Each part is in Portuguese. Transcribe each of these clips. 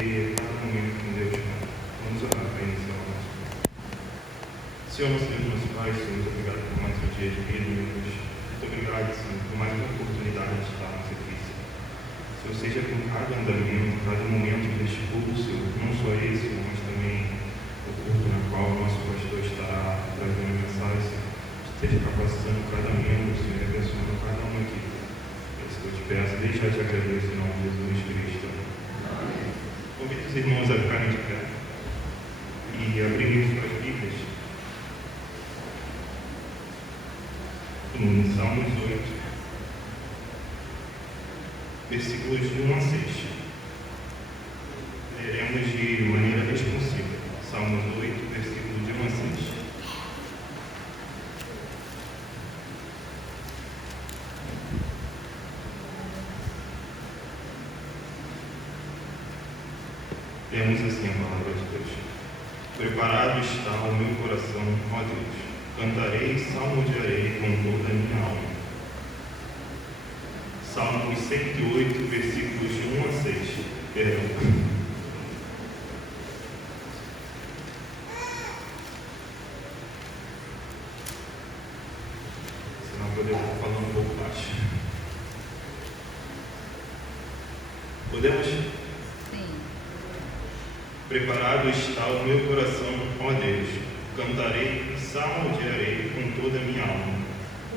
ceia, cada momento com Deus. Vamos orar para iniciar o nosso tempo. Senhor, nosso Deus, nosso Pai, Senhor, muito obrigado por mais um dia de vida, meu Deus. Muito obrigado, Senhor, por mais uma oportunidade de estar no serviço. Senhor, seja com cada andamento, cada momento deste culto, Senhor, não só esse, Senhor, mas também o culto na qual o nosso pastor estará trazendo a mensagem, Senhor. Esteja capacitando cada membro, Senhor, e abençoando cada um aqui. É isso que eu te peço, deixa eu te agradecer em nome de Jesus Cristo. Convido os irmãos a ficarem de pé e abrirem suas Bíblias em Salmos 8, versículos de 1 a 6. Leremos de maneira responsiva. Salmos 8, versículos de 1 a 6. Lemos assim a palavra de Deus. Preparado está o meu coração, ó Deus. Cantarei, salmodiarei com toda a minha alma. Salmos 108, versículos de 1 a 6. Perdão. Senão eu devo estar falando um pouco baixo. Podemos? Preparado está o meu coração, ó Deus. Cantarei e salmodiarei com toda a minha alma.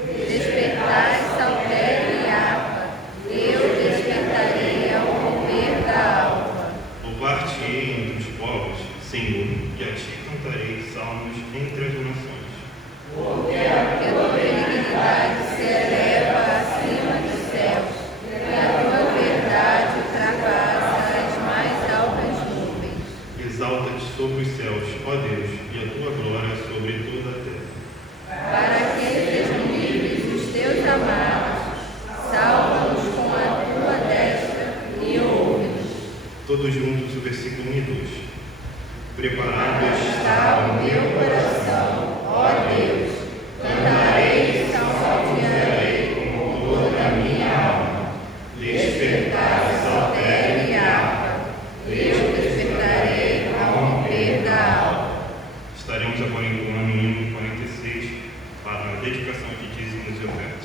Despertai, saltério e harpa, eu despertarei ao romper da alva. Louvar-te-ei entre os povos, Senhor, e a ti cantarei salmos entre as nações. Porque a tua benignidade se eleva acima dos céus, e a tua verdade ultrapassa as mais altas nuvens. Exalta-te sobre os céus, ó Deus, e a tua glória sobre toda a terra. Para que sejam livres os teus amados, salva-os com a tua destra e ouve-nos. Todos juntos o versículo 1 e 2. Preparado Está o meu coração, ó Deus, cantarei e salmodiarei com toda a minha alma. Despertai, saltério e harpa, eu despertarei ao romper da alva. Estaremos agora entoando o hino 46 para a dedicação de dízimos e ofertas.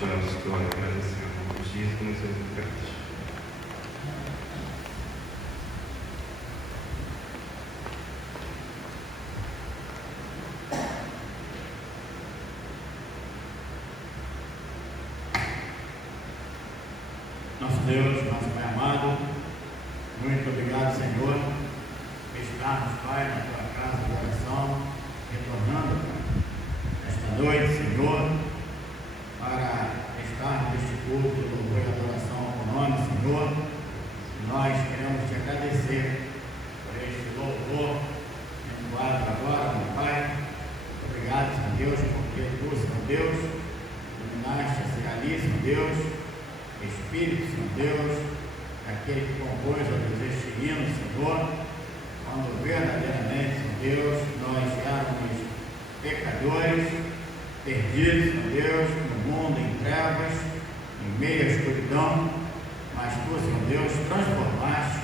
para a história, agradecendo os dias que nos educaste. Nosso Deus, nosso Pai amado, muito obrigado, Senhor, por estarmos, Pai, na tua casa de oração, retornando, Pai, esta noite, Senhor, para estarmos neste culto de louvor e adoração ao teu nome, Senhor. Nós queremos te agradecer por este louvor entoado agora, meu Pai. Obrigado, Senhor Deus, porque tu, Senhor Deus, iluminaste a Senhor Deus, Espírito, Senhor Deus, aquele que compôs este hino, Senhor, quando verdadeiramente, Senhor Deus, nós éramos pecadores, perdidos, Senhor Deus, no mundo em trevas, em meio à escuridão, mas tu, Senhor Deus, transformaste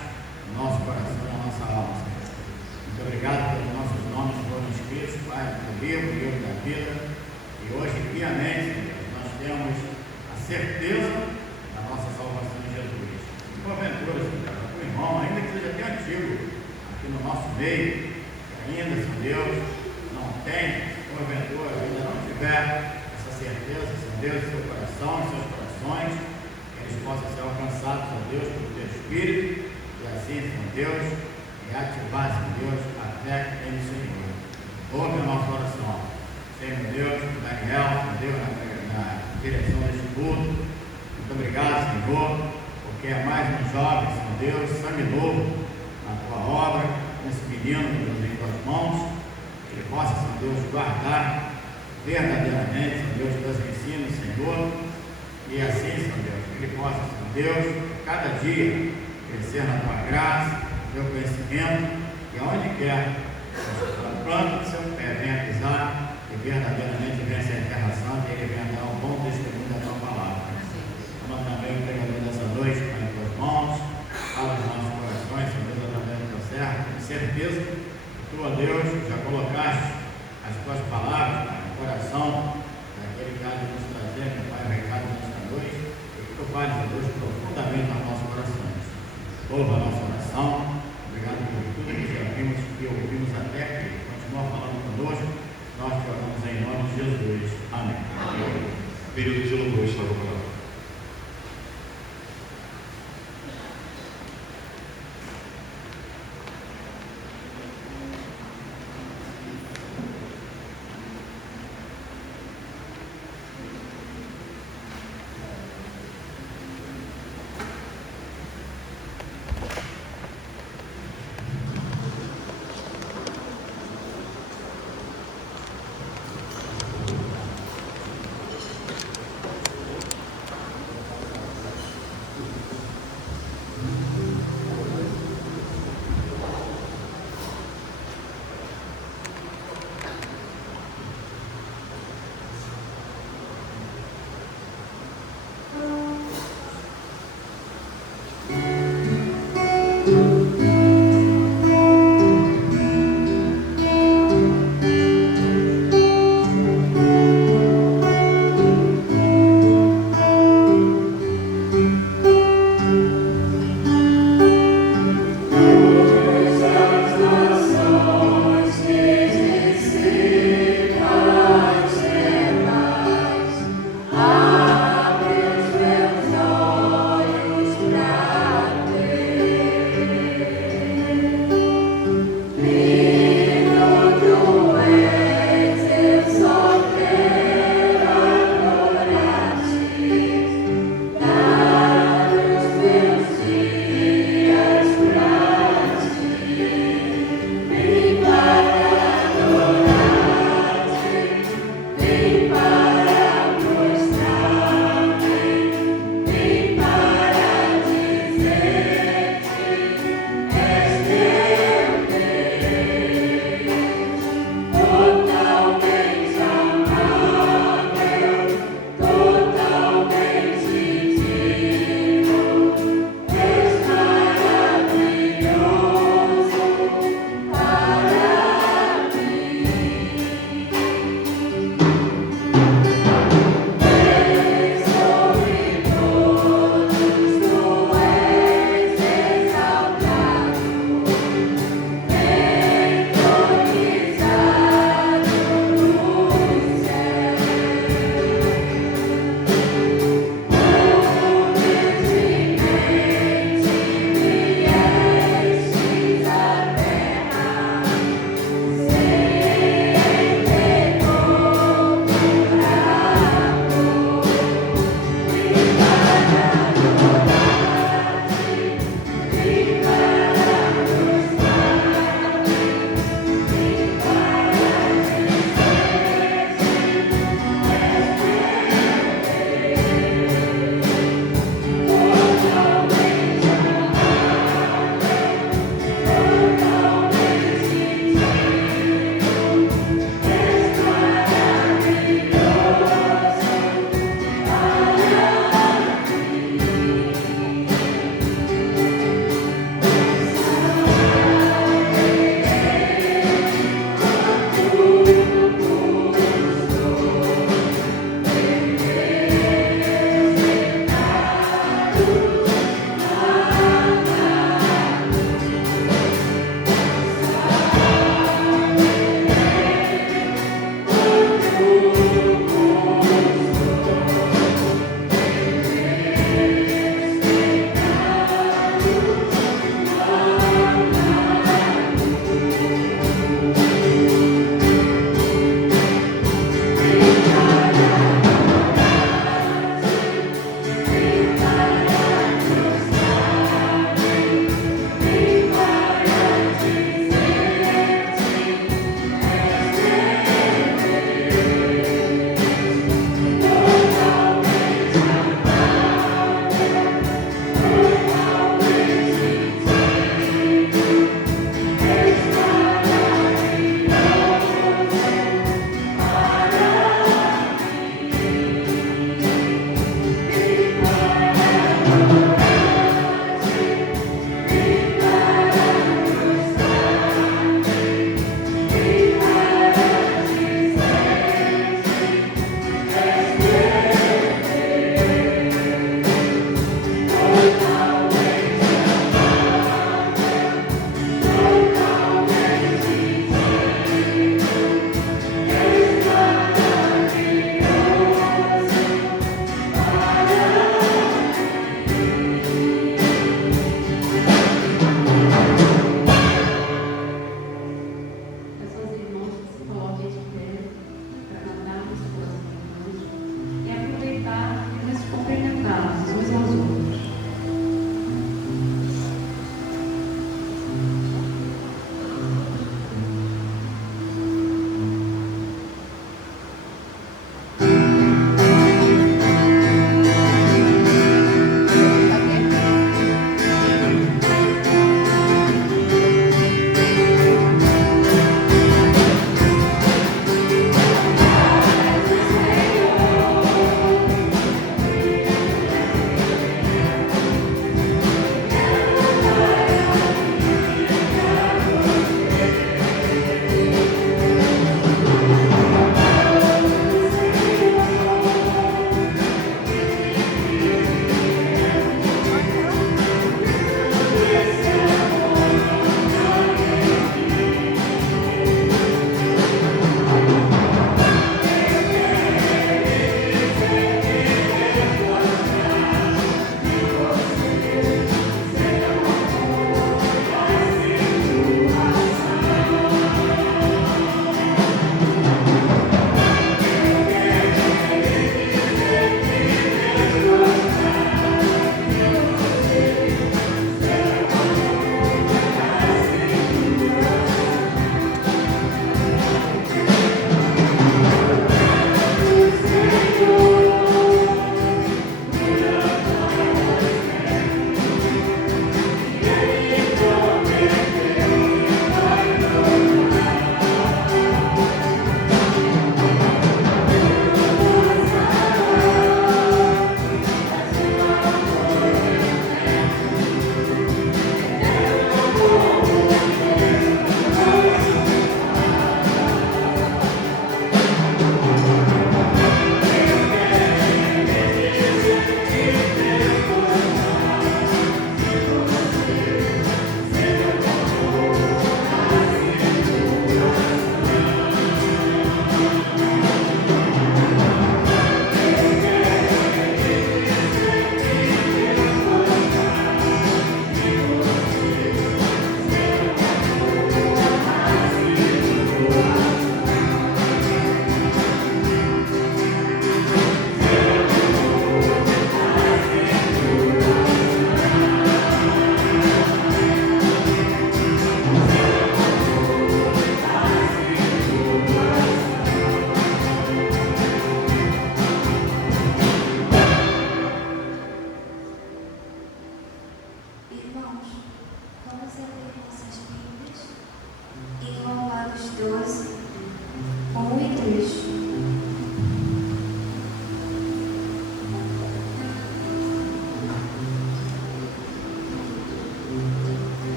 o nosso coração e a nossa alma, Senhor. Muito obrigado pelos nossos nomes foram escritos, Pai, no livro da vida, e hoje, piamente, Senhor Deus, nós temos a certeza da nossa salvação em Jesus. E porventura, Senhor, o irmão, ainda que seja bem antigo, aqui no nosso meio, que ainda, Senhor Deus, não tem, porventura, ainda não tiver essa certeza, Senhor Deus, em seu coração, em seus corações, que eles possam ser alcançados, Senhor Deus, pelo teu Espírito, e assim, Senhor Deus, reativar, Senhor Deus, a fé que tem no Senhor. Ouve a nossa oração. Senhor Deus, Daniel, Senhor Deus, na direção deste culto. Muito obrigado, Senhor, porque é mais um jovem, Senhor Deus, sangue novo na tua obra, nesse menino em tuas mãos, que ele possa, Senhor Deus, guardar verdadeiramente, Senhor Deus, teus ensinos, Senhor, e assim, Senhor Deus, que ele possa, Senhor Deus, cada dia crescer na tua graça, no teu conhecimento, e aonde quer, a planta do seu pé venha pisar, e verdadeiramente venha ser a terra santa, e ele venha dar um bom testemunho da tua palavra. Nós também, o pregador dessa noite, Pai, em tuas mãos, fala os nossos corações, Senhor Deus, através do teu servo, com certeza que tu, ó Deus, já colocaste as tuas palavras, Pai, no coração daquele que há de nos trazer, meu Pai, o recado nesta noite, e que tu fales, ó Deus, profundamente aos nossos corações. Louva a nossa oração, obrigado por tudo que já vimos e ouvimos até aqui. Continua falando conosco, nós te oramos em nome de Jesus. Amém. Período de louvor está agora.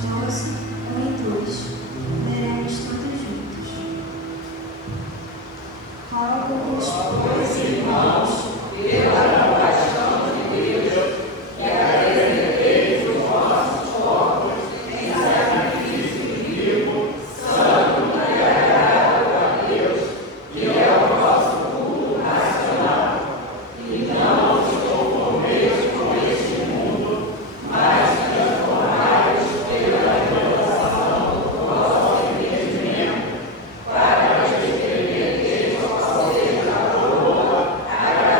esposo ou em dois, veremos todos juntos. Rogo-vos, pois, irmãos, pela compaixão de Deus, que apresenteis os vossos corpos em sacrifício vivo, santo e agradável a Deus, que é o vosso culto racional. E não vos conformeis com este mundo, mas transformai-vos pela renovação do vosso entendimento, para que experimenteis qual seja a boa, agradável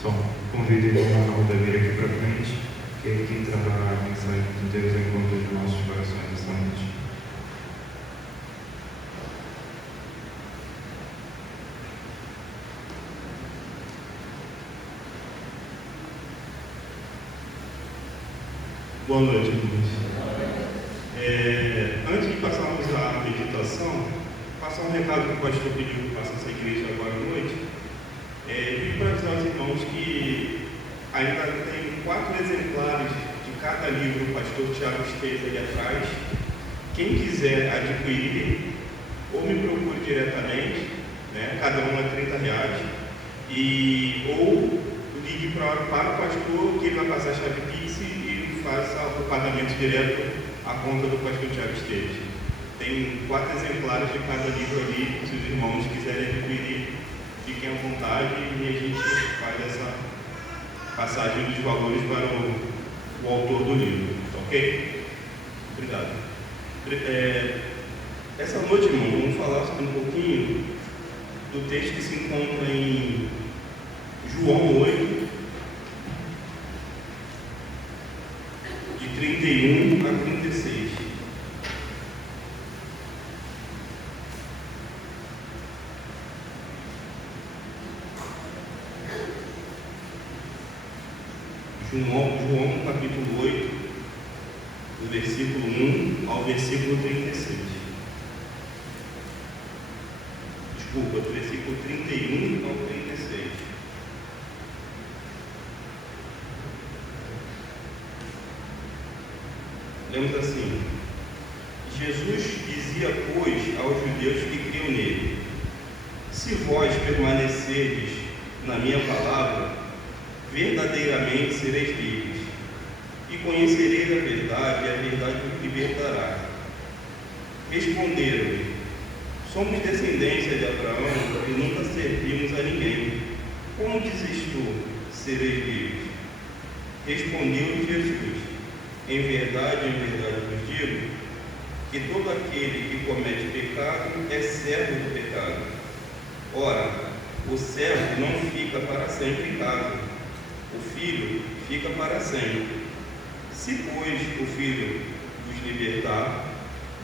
Só convido o irmão Ronaldo a vir aqui para frente, que é quem trará a mensagem de Deus em conta dos nossos corações esta noite. Boa noite, irmãos. Antes de passarmos à meditação, passar um recado que o pastor pediu que faça essa igreja agora à noite. Pedir para avisar os irmãos que ainda tem 4 exemplares de cada livro do pastor Tiago Esteves ali atrás. Quem quiser adquirir, ou me procure diretamente, né? Cada um é R$30, ou ligue para o pastor, que ele vai passar a chave Pix e faça o pagamento direto à conta do pastor Tiago Esteves. Tem 4 exemplares de cada livro ali, se os irmãos quiserem adquirir, fiquem à vontade e a gente faz essa passagem dos valores para o autor do livro, ok? Obrigado. Essa noite, irmão, vamos falar sobre um pouquinho do texto que se encontra em João 8, de 31 a 36. João capítulo 8, do versículo 1 ao versículo 36. Desculpa, do versículo 31 ao 36. Lemos assim: Jesus dizia, pois, aos judeus que criam nele: se vós permanecerdes na minha palavra, verdadeiramente sereis livres, e conhecereis a verdade, e a verdade vos libertará. Responderam-lhe: somos descendência de Abraão e nunca servimos a ninguém. Como dizes tu, sereis livres? Respondeu-lhe Jesus: em verdade vos digo, que todo aquele que comete pecado é servo do pecado. Ora, o servo não fica para sempre em casa, o filho fica para sempre. Se, pois, o filho vos libertar,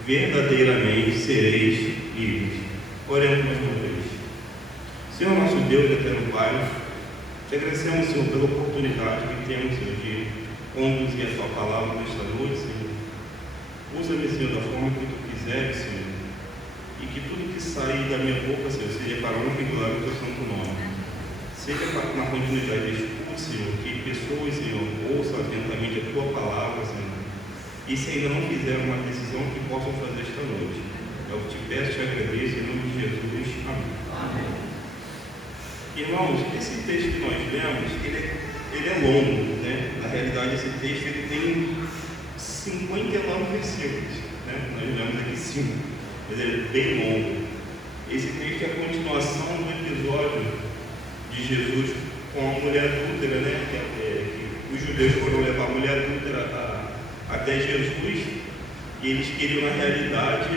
verdadeiramente sereis livres. Oremos mais uma vez. Senhor nosso Deus, eterno Pai, te agradecemos, Senhor, pela oportunidade que temos, Senhor, de conduzir a Sua palavra nesta noite, Senhor. Usa-me, Senhor, da forma que Tu quiseres, Senhor, e que tudo que sair da minha boca, Senhor, seja para honra e glória do Teu santo nome. Seja na continuidade deste culto, Senhor, que pessoas, Senhor, ouçam atentamente a Tua palavra, Senhor, e se ainda não fizeram uma decisão, que possam fazer esta noite. É o que te peço e te agradeço, em nome de Jesus. Amém. Amém. Irmãos, esse texto que nós lemos, ele é longo, né? Na realidade, esse texto ele tem 59 versículos, né? Nós lemos aqui 5, mas ele é bem longo. Esse texto é a continuação do episódio de Jesus com a mulher adúltera, né? Que os judeus foram levar a mulher adúltera até Jesus, e eles queriam, na realidade,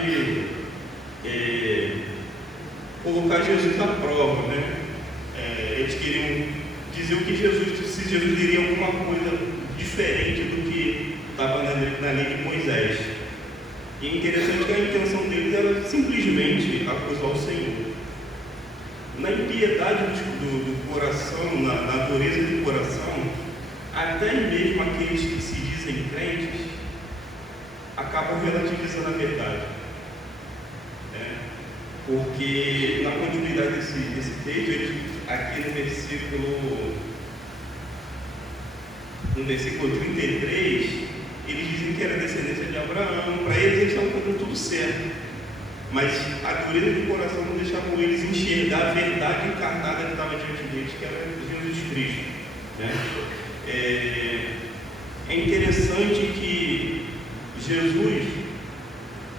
colocar Jesus à prova, né? Eles queriam dizer o que se Jesus diria alguma coisa diferente do que estava na lei de Moisés. E é interessante que a intenção deles era simplesmente acusar o Senhor. Na impiedade do coração, na dureza do coração, até mesmo aqueles que se dizem crentes acabam relativizando a verdade. Porque na continuidade desse texto, aqui no versículo 33, eles dizem que era descendência de Abraão. Para eles estavam fazendo tudo certo, mas a dureza do coração não deixava eles enxergar a verdade encarnada que estava diante deles, que era Jesus Cristo, né? É interessante que Jesus,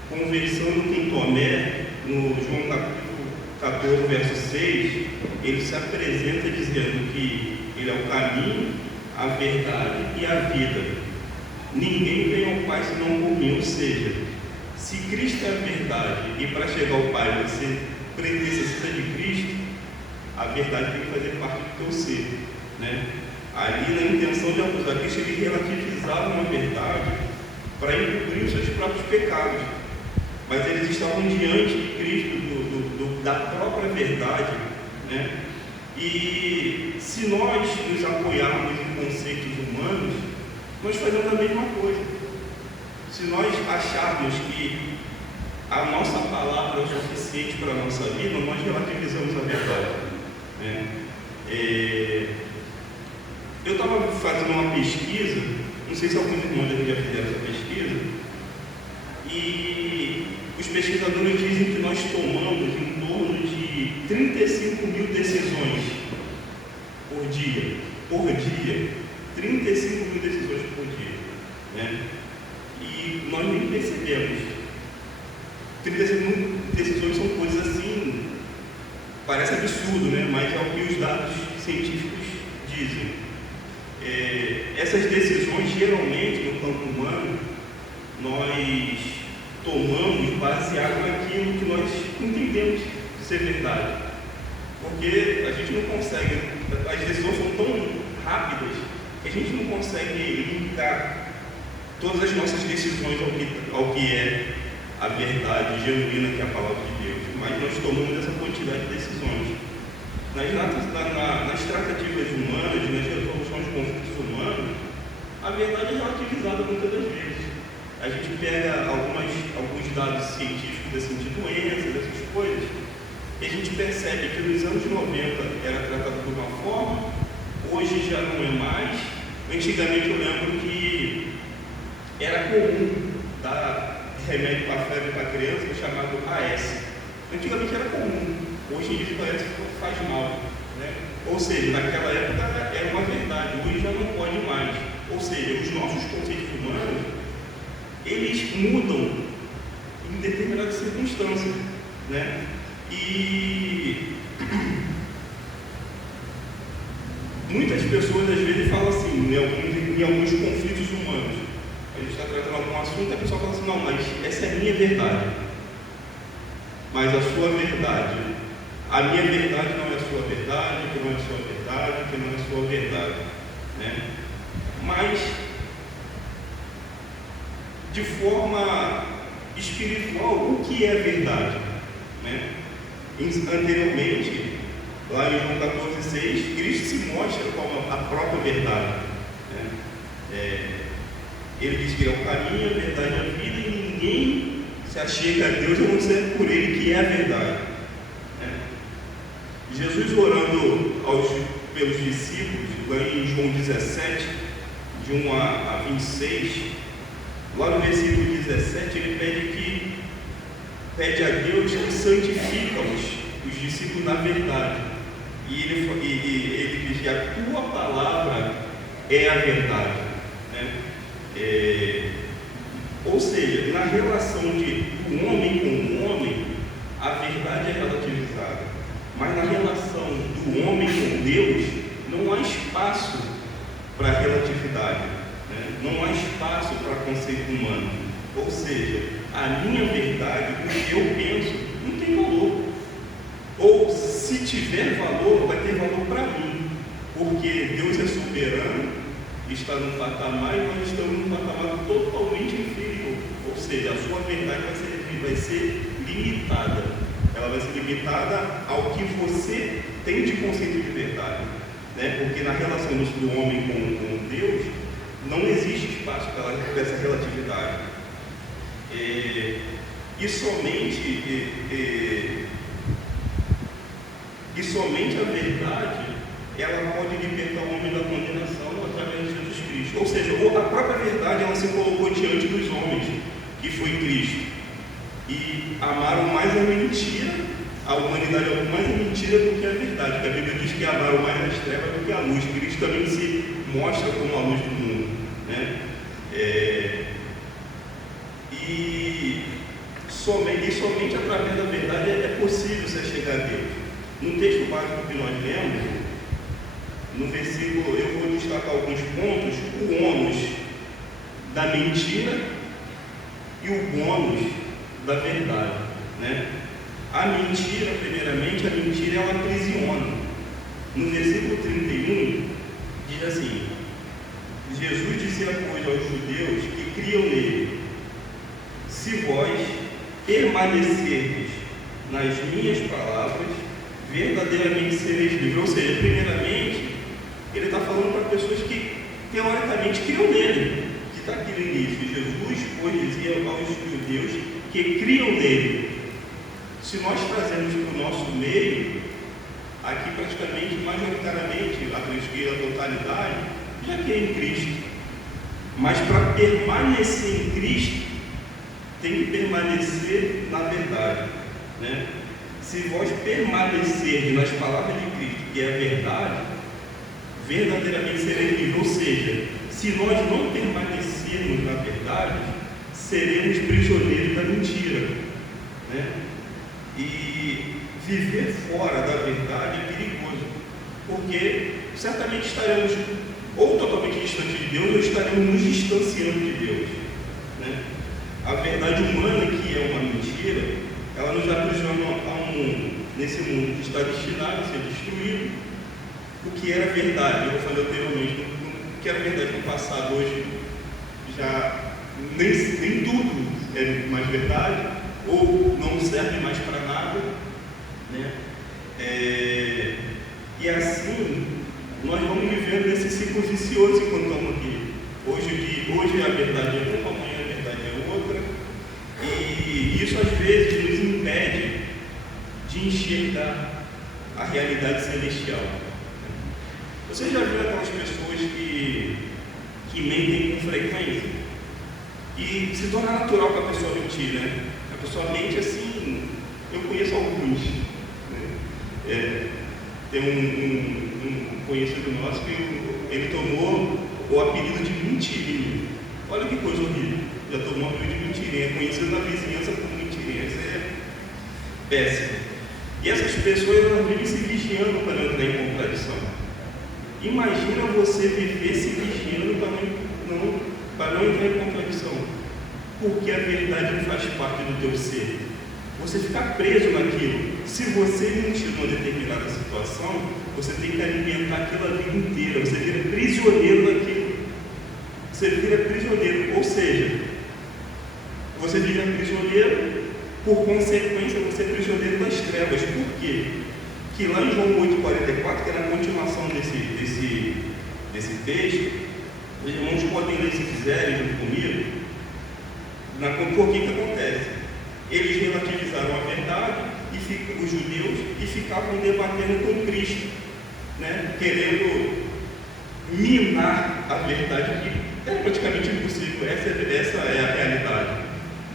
conversando com Tomé, no João capítulo 14, verso 6, ele se apresenta dizendo que ele é o caminho, a verdade e a vida. Ninguém vem ao Pai senão por mim. Ou seja, se Cristo é a verdade e para chegar ao Pai você necessita de Cristo, a verdade tem que fazer parte do teu ser. né? Ali, na intenção de acusar Cristo, ele relativizava uma verdade para encobrir os seus próprios pecados. Mas eles estavam diante de Cristo, da própria verdade, né? E se nós nos apoiarmos em conceitos humanos, nós fazemos a mesma coisa. Se nós acharmos que a nossa palavra é o suficiente para a nossa vida, nós relativizamos a verdade, né? Eu estava fazendo uma pesquisa, não sei se alguns irmãos aqui já fizeram essa pesquisa, e os pesquisadores dizem que nós tomamos em torno de 35 mil decisões por dia. 35 mil decisões por dia, né? E nós nem percebemos. 35 mil decisões são coisas assim, parece absurdo, né? Mas é o que os dados científicos dizem. Essas decisões, geralmente, no campo humano, nós tomamos baseado naquilo que nós entendemos ser verdade. Porque a gente não consegue, as decisões são tão rápidas que a gente não consegue linkar todas as nossas decisões ao que é a verdade genuína, que é a palavra de Deus. Mas nós tomamos essa quantidade de decisões. Nas tratativas humanas, nas resoluções de conflitos humanos, a verdade é relativizada muitas das vezes. A gente pega alguns dados científicos assim, de doenças, essas coisas, e a gente percebe que nos anos 90 era tratado de uma forma, hoje já não é mais. Antigamente eu lembro que era comum dar remédio para febre para criança chamado AS. Antigamente era comum, hoje em dia parece que faz mal, né? Ou seja, naquela época era uma verdade, hoje já não pode mais. Ou seja, os nossos conceitos humanos, eles mudam em determinadas circunstâncias, né? E muitas pessoas às vezes falam assim, em alguns conflitos humanos, a gente está tratando algum assunto e a pessoa fala assim, não, mas essa é a minha verdade. Mas a sua verdade, a minha verdade não é a sua verdade, que não é a sua verdade, que não é a sua verdade, né? Mas de forma espiritual, o que é verdade, né? Anteriormente, lá em João 14,6, Cristo se mostra como a própria verdade, né? Ele diz que ele é o caminho, a verdade e a vida, e ninguém se achega a Deus a não ser por ele, que é a verdade, né? Jesus orando pelos discípulos, lá em João 17, de 1 a 26, lá no versículo 17, ele pede a Deus que santifica-os, os discípulos na verdade. E ele diz que a tua palavra é a verdade, né? Ou seja, na relação do homem com o homem, a verdade é relativizada. Mas na relação do homem com Deus, não há espaço para relatividade, né? Não há espaço para conceito humano. Ou seja, a minha verdade, o que eu penso, não tem valor. Ou se tiver valor, vai ter valor para mim. Porque Deus é soberano, está num patamar e nós estamos num patamar totalmente inferior. Ou seja, a sua verdade vai ser limitada. Ela vai ser limitada ao que você tem de conceito de verdade, né? Porque na relação do homem com Deus, não existe espaço para essa relatividade. E somente a verdade, ela pode libertar o homem da condenação através de Jesus Cristo. Ou seja, a própria verdade, ela se colocou diante dos homens, que foi Cristo. E amaram mais a mentira, a humanidade amou mais a mentira do que a verdade. Porque a Bíblia diz que amaram mais as trevas do que a luz. Cristo também se mostra como a luz do mundo, né? E somente através da verdade é possível você chegar a Deus. No texto básico que nós lemos, no versículo, eu vou destacar alguns pontos: o ônus da mentira e o bônus da verdade, né? A mentira, primeiramente, a mentira ela aprisiona. No versículo 31, Diz assim: Jesus dizia, pois, aos judeus que criam nele: se vós permanecerdes nas minhas palavras, verdadeiramente sereis livres. Ou seja, primeiramente, ele está falando para pessoas que teoricamente criam nele, que está aqui no início. Jesus, pois, dizia aos judeus que criam nele. Se nós trazemos para o nosso meio, aqui praticamente, majoritariamente, acredito que a totalidade, já crê em Cristo. Mas para permanecer em Cristo, tem que permanecer na verdade, né? Se vós permanecerdes nas palavras de Cristo, que é a verdade, verdadeiramente sereis livres. Ou seja, se nós não permanecermos na verdade, seremos prisioneiros da mentira, né? E viver fora da verdade é perigoso, porque certamente estaremos ou totalmente distantes de Deus, ou estaremos nos distanciando de Deus, né? A verdade humana, que é uma mentira, ela nos aprisiona a um mundo, nesse mundo que está destinado a ser destruído. O que era verdade, eu falei anteriormente, o que era verdade no passado, hoje já nem tudo é mais verdade, ou não serve mais para nada, né? E assim, nós vamos vivendo nesse ciclo vicioso enquanto estamos aqui. Hoje a verdade é uma, amanhã a verdade é outra, e isso às vezes nos impede de enxergar a realidade celestial. Você já viu aquelas pessoas que mentem com frequência? E se torna natural para a pessoa mentir, né? A pessoa mente assim, eu conheço alguns, né? Tem um conhecido nosso que ele tomou o apelido de mentirinha. Olha que coisa horrível, já tomou o apelido de mentirinha, é conhecido na vizinhança como mentirinha, isso é péssimo. E essas pessoas elas vivem se vigiando para não entrar em contradição. Imagina você viver se vigiando para não entrar em contradição, porque a verdade não faz parte do teu ser. Você fica preso naquilo. Se você mentir numa determinada situação, você tem que alimentar aquilo a vida inteira. Você vira prisioneiro daquilo. Você vira prisioneiro, ou seja, você vira prisioneiro, por consequência, você é prisioneiro das trevas. Por quê? Que lá em João 8,44, que é na continuação desse texto, os irmãos podem ler se quiserem junto comigo, por que acontece? Eles relativizaram a verdade, os judeus, e ficavam debatendo com Cristo, né? Querendo minar a verdade, que era praticamente impossível. Essa é a realidade.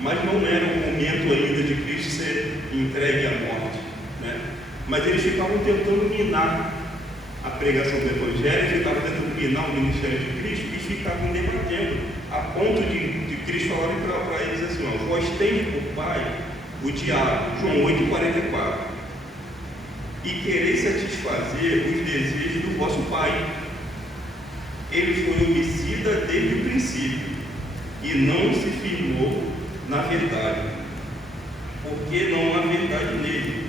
Mas não era o momento ainda de Cristo ser entregue à morte, né? Mas eles ficavam tentando minar a pregação do Evangelho, ficavam tentando minar o ministério de Cristo e ficavam debatendo, a ponto de Cristo falar para eles assim: ó, vós tendes por pai o diabo, João 8,44, e quereis satisfazer os desejos do vosso pai. Ele foi homicida desde o princípio e não se firmou na verdade, porque não há verdade nele.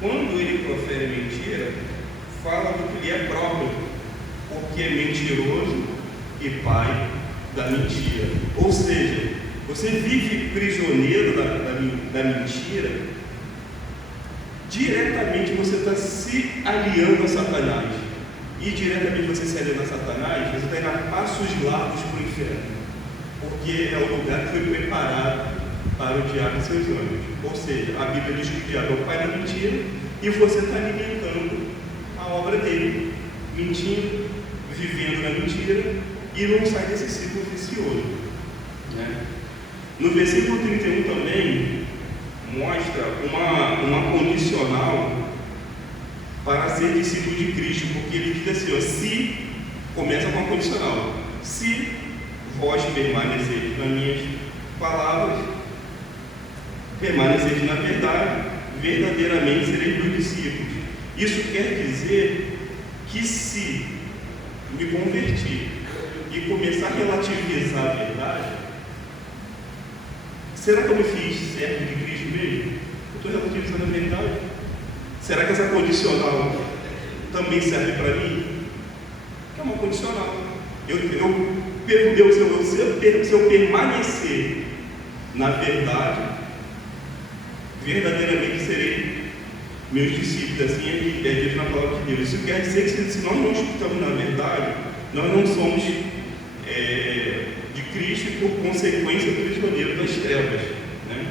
Quando ele profere mentira, fala do que lhe é próprio, porque é mentiroso e pai da mentira. Ou seja, você vive prisioneiro da mentira, diretamente você está se aliando a Satanás. E diretamente você se aliando a Satanás, você está indo a passos largos para o inferno, porque é o lugar que foi preparado para o diabo e seus anjos. Ou seja, a Bíblia diz que o diabo é o pai da mentira e você está alimentando a obra dele, mentindo, vivendo na mentira, e não sai desse ciclo vicioso, né? No versículo 31 também mostra uma condicional para ser discípulo de Cristo, porque ele diz assim, ó, se, começa com a condicional, se vós permaneceres nas minhas palavras, permaneceres na verdade, verdadeiramente sereis meus discípulos. Isso quer dizer que se me convertir e começar a relativizar a verdade, será que eu me fiz servo de Cristo mesmo? Eu estou relativizando a verdade? Será que essa condicional também serve para mim? É uma condicional. Se eu permanecer na verdade, verdadeiramente serei meus discípulos, assim é dito na palavra de Deus. Isso quer dizer que se nós não escutamos na verdade, nós não somos de Cristo e, por consequência, prisioneiros das trevas, né?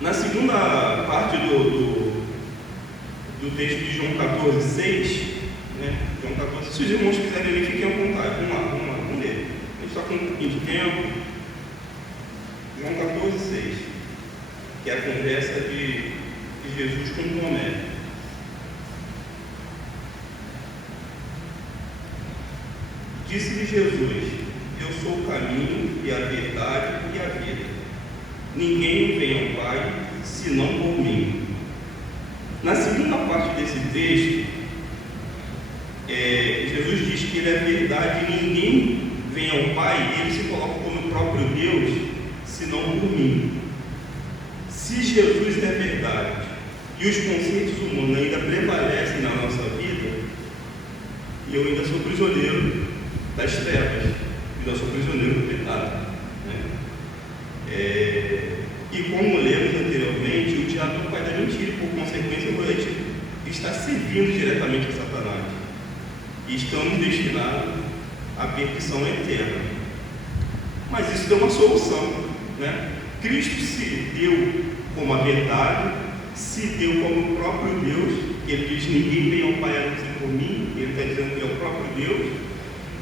Na segunda parte do texto de João 14,6, né? João 14, se os irmãos quiserem ler, fiquem à vontade. Vamos ler. A gente está com um pouquinho de tempo. João 14,6, que é a conversa de Jesus com Tomé. Disse-lhe Jesus: eu sou o caminho e a verdade e a vida. Ninguém vem ao Pai senão por mim. Na segunda parte desse texto, Jesus diz que ele é verdade e ninguém vem ao Pai, ele se coloca como o próprio Deus, senão por mim. Se Jesus é verdade e os conceitos humanos ainda prevalecem na nossa vida, eu ainda sou prisioneiro das trevas, ainda sou prisioneiro do pecado, né? E como lemos anteriormente, o diabo é o pai da mentira, por consequência, a gente está servindo diretamente a Satanás e estamos destinados à perdição eterna. Mas isso deu uma solução, né? Cristo se deu como a verdade, se deu como o próprio Deus. Ele diz: ninguém vem ao Pai a não ser por mim. Ele está dizendo que é o próprio Deus.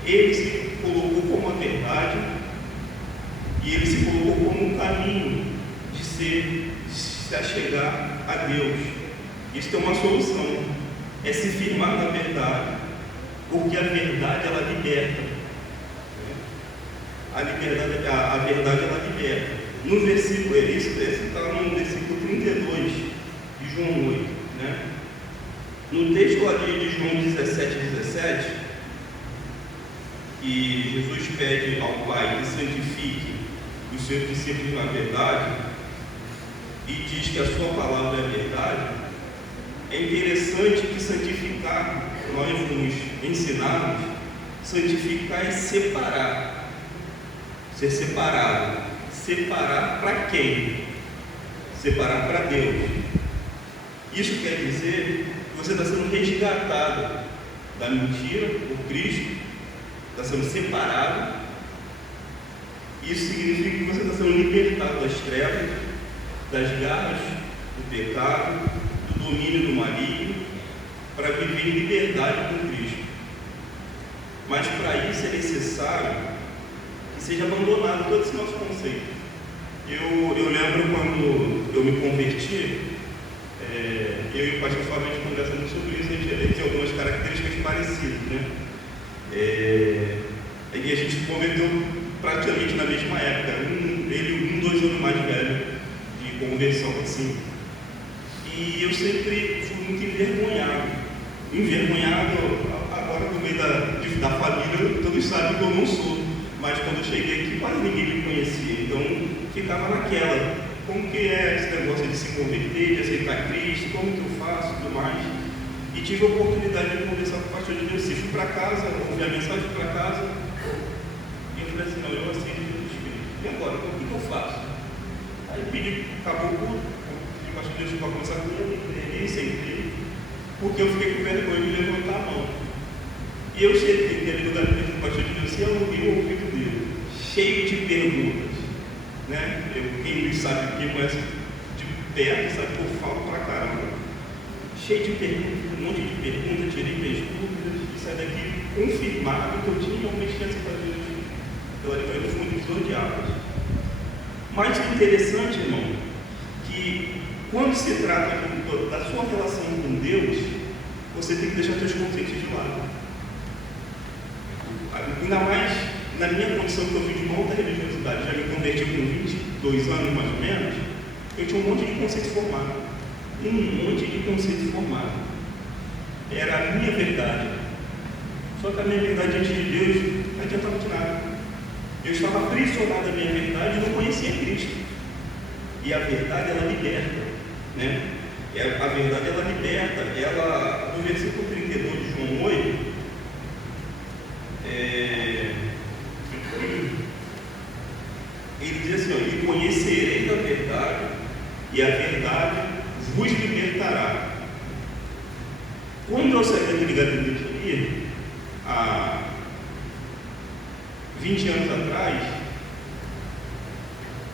Ele se colocou como a verdade e ele se colocou como um caminho de se chegar a Deus. Isso é uma solução, é se firmar na verdade, porque a verdade ela liberta. A verdade ela liberta. No versículo, esse está no versículo 32 de João 8, né? No texto ali de João 17, que Jesus pede ao Pai que santifique os seus discípulos na verdade, e diz que a sua palavra é verdade. É interessante que santificar, nós fomos ensinados, santificar é separar, ser separado. Separar para quem? Separar para Deus. Isso quer dizer que você está sendo resgatado da mentira por Cristo, está sendo separado. Isso significa que você está sendo libertado das trevas, das garras do pecado, do domínio do maligno, para viver em liberdade com Cristo. Mas para isso é necessário que seja abandonado todo esse nosso conceito. Eu lembro quando eu me converti, eu e o pastor Fábio, a gente conversa muito sobre isso, a gente tem algumas características parecidas, né? E a gente se converteu praticamente na mesma época, ele 2 anos mais velho de conversão, assim. E eu sempre fui muito envergonhado agora no meio da família, todos sabem que eu não sou, mas quando eu cheguei aqui quase ninguém me conhecia, então ficava naquela, como que é esse negócio de se converter, de aceitar Cristo, como que eu faço e tudo mais. E tive a oportunidade de conversar com o pastor de Deus. Fui para casa, ouvi a mensagem para casa, e eu falei assim: não, eu aceito Jesus Cristo. E agora, o que eu faço? Aí eu pedi, acabou o culto, pedi o pastor de Deus para conversar comigo, ele sentei, porque eu fiquei com vergonha de levantar a mão. E eu cheguei naquele lugar do pastor de Deus, e eu ouvi o ouvido dele, cheio de perguntas, né? Quem me sabe, quem conhece de perto, sabe que eu falo pra caramba. Cheio de perguntas, um monte de perguntas, tirei minhas dúvidas, e saí daqui confirmado que eu tinha realmente aceitado Jesus pela livraria do fundo de águas. Mas o interessante, irmão, que quando se trata da sua relação com Deus, você tem que deixar seus conceitos de lado. Ainda mais na minha condição, que eu vim de uma outra religiosidade, já me converti com 22 anos mais ou menos, eu tinha um monte de conceito formado. Era a minha verdade. Só que a minha verdade diante de Deus não adiantava de nada. Eu estava aprisionado à minha verdade e não conhecia Cristo. E a verdade, ela liberta, né? A verdade, ela liberta. No versículo 32 de João 8, Ele diz assim, ó, e conhecereis a verdade, e a verdade vos libertará. Quando eu saí daquele gabinete ali, há 20 anos atrás,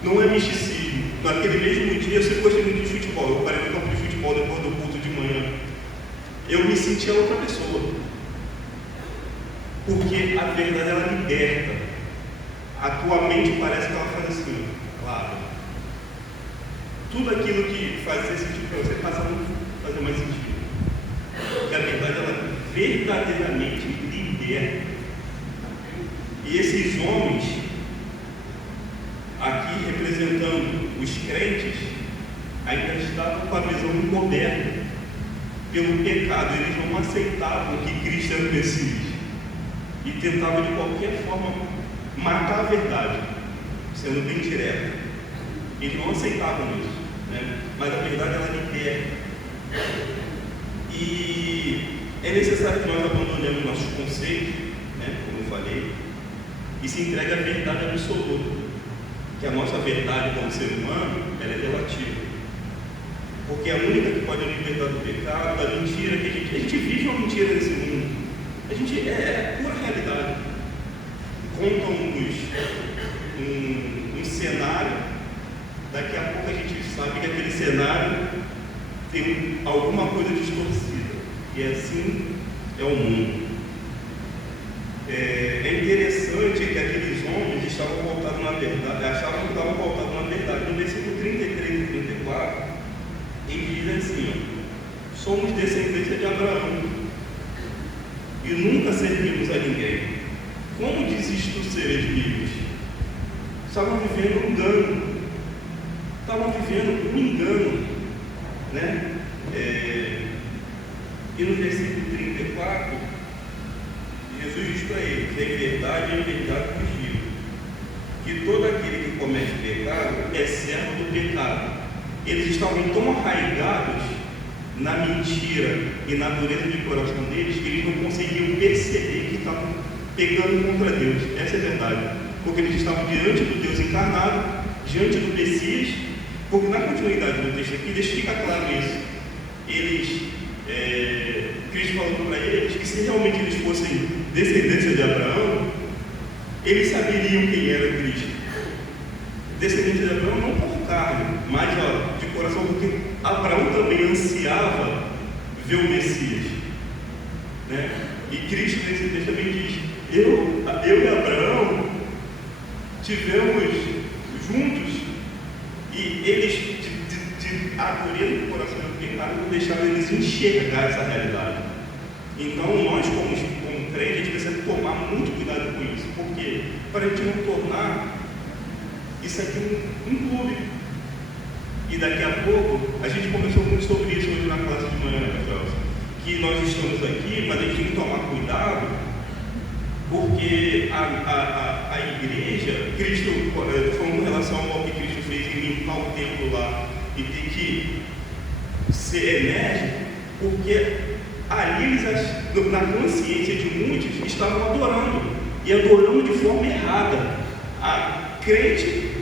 não é misticismo. Naquele mesmo dia, eu sempre gostei muito de futebol. Eu parei no campo de futebol depois do culto de manhã. Eu me sentia outra pessoa. Porque a verdade, ela liberta. A tua mente parece que ela faz assim, claro. Tudo aquilo que fazia sentido para você passa a não fazer mais sentido. Porque a verdade, ela verdadeiramente liberta. E esses homens, aqui representando os crentes, ainda estavam com a visão encoberta pelo pecado. Eles não aceitavam que Cristo era o Messias e tentavam de qualquer forma matar a verdade, sendo bem direto. Eles não aceitavam isso, né? Mas a verdade, ela liberta. E é necessário que nós abandonemos nossos conceitos, né, como eu falei, e se entregue à verdade absoluta. Que a nossa verdade como ser humano, ela é relativa. Porque a única que pode nos libertar do pecado, da mentira, que a gente vive uma mentira nesse mundo. A gente é pura realidade. Contam-nos um cenário, daqui a pouco a gente sabe que aquele cenário tem alguma coisa distorcida. E assim é o mundo. É interessante que aqueles homens estavam voltados na verdade, achavam que estavam voltados na verdade. No versículo 33 e 34, ele diz assim, ó, somos descendência de Abraão e nunca servimos a ninguém. Como dizes tu seres vivos? Estavam vivendo um engano. Estavam vivendo um engano, né? E no versículo 34, Jesus diz para eles, em verdade vos digo, que todo aquele que comete pecado é servo do pecado. Eles estavam tão arraigados na mentira e na dureza de coração deles, que eles não conseguiam perceber que estavam pecando contra Deus. Essa é a verdade. Porque eles estavam diante do Deus encarnado, diante do Messias, porque na continuidade do texto aqui, deixa ficar claro isso. Cristo falou para eles que se realmente eles fossem descendência de Abraão, eles saberiam quem era Cristo. Descendência de Abraão não por carne, mas de coração, porque Abraão também ansiava ver o Messias, né? E Cristo nesse texto também diz, eu e Abraão tivemos juntos, e eles a dureza do coração do pecado não deixaram eles enxergar essa realidade. Então nós como crentes, a gente precisa tomar muito cuidado com isso, porque para a gente não tornar isso aqui um clube. E daqui a pouco, a gente conversou muito sobre isso hoje na classe de manhã, né, Celso? Que nós estamos aqui, mas a gente tem que tomar cuidado, porque a igreja, Cristo, falando em relação ao que Cristo fez em limpar o templo lá e ter que ser enérgico, porque ali eles, na consciência de muitos, estavam adorando, e adorando de forma errada. A crente,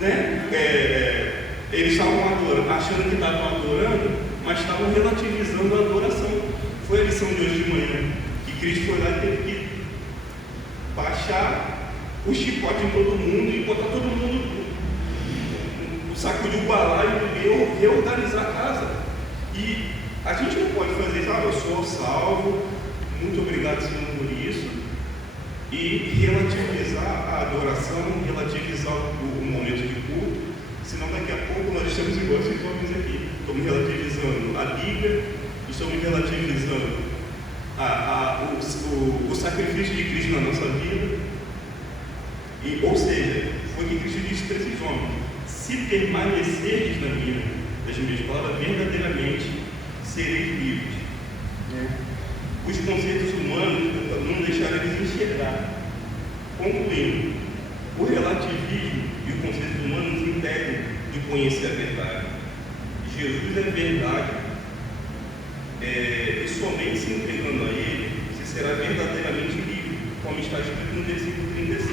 né, eles estavam adorando, achando que estavam adorando, mas estavam relativizando a adoração. Foi a lição de hoje de manhã, que Cristo foi lá e teve que baixar o chicote em todo mundo e botar todo mundo, sacudir o balaio e reorganizar a casa. E a gente não pode fazer isso, eu sou salvo, muito obrigado, Senhor, por isso, e relativizar a adoração, relativizar o momento de culto, senão daqui a pouco nós estamos igual esses homens aqui. Estamos relativizando a Bíblia, estamos relativizando o sacrifício de Cristo na nossa vida. Ou seja, foi o que Cristo disse para esses homens: se permanecerdes das minhas palavras, verdadeiramente sereis vivos. Os conceitos humanos não deixaram eles enxergar. Concluindo, o relativismo e o conceito humano nos impedem de conhecer a verdade. Jesus é verdade, e somente se entregando a Ele, você será verdadeiramente livre, como está escrito no versículo 36.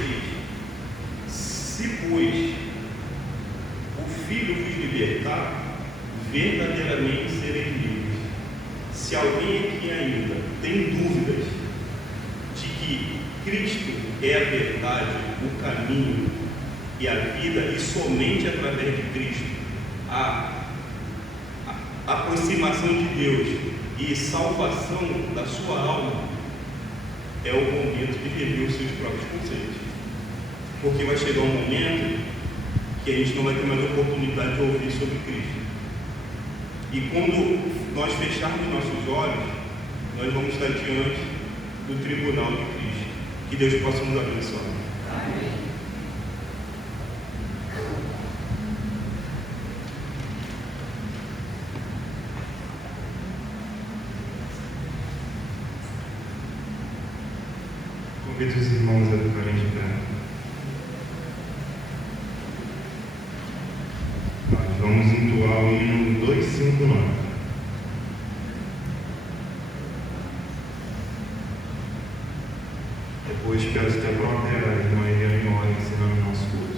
Se, pois, Filho vos libertar, verdadeiramente sereis livres. Se alguém aqui ainda tem dúvidas de que Cristo é a verdade, o caminho e a vida, e somente através de Cristo a aproximação de Deus e salvação da sua alma, é o momento de rever os seus próprios conceitos, porque vai chegar um momento que a gente não vai ter mais oportunidade de ouvir sobre Cristo, e quando nós fecharmos nossos olhos, nós vamos estar diante do tribunal de Cristo. Que Deus possa nos abençoar. Amém. Convido os irmãos a ficarem de pé. Nós vamos entoar o hino 259. Depois peço que a própria irmã Eliane ore ensinando o nosso culto.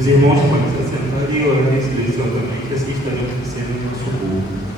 Os irmãos podem se assentar e orar em silêncio, que assim estarão crescendo no nosso povo.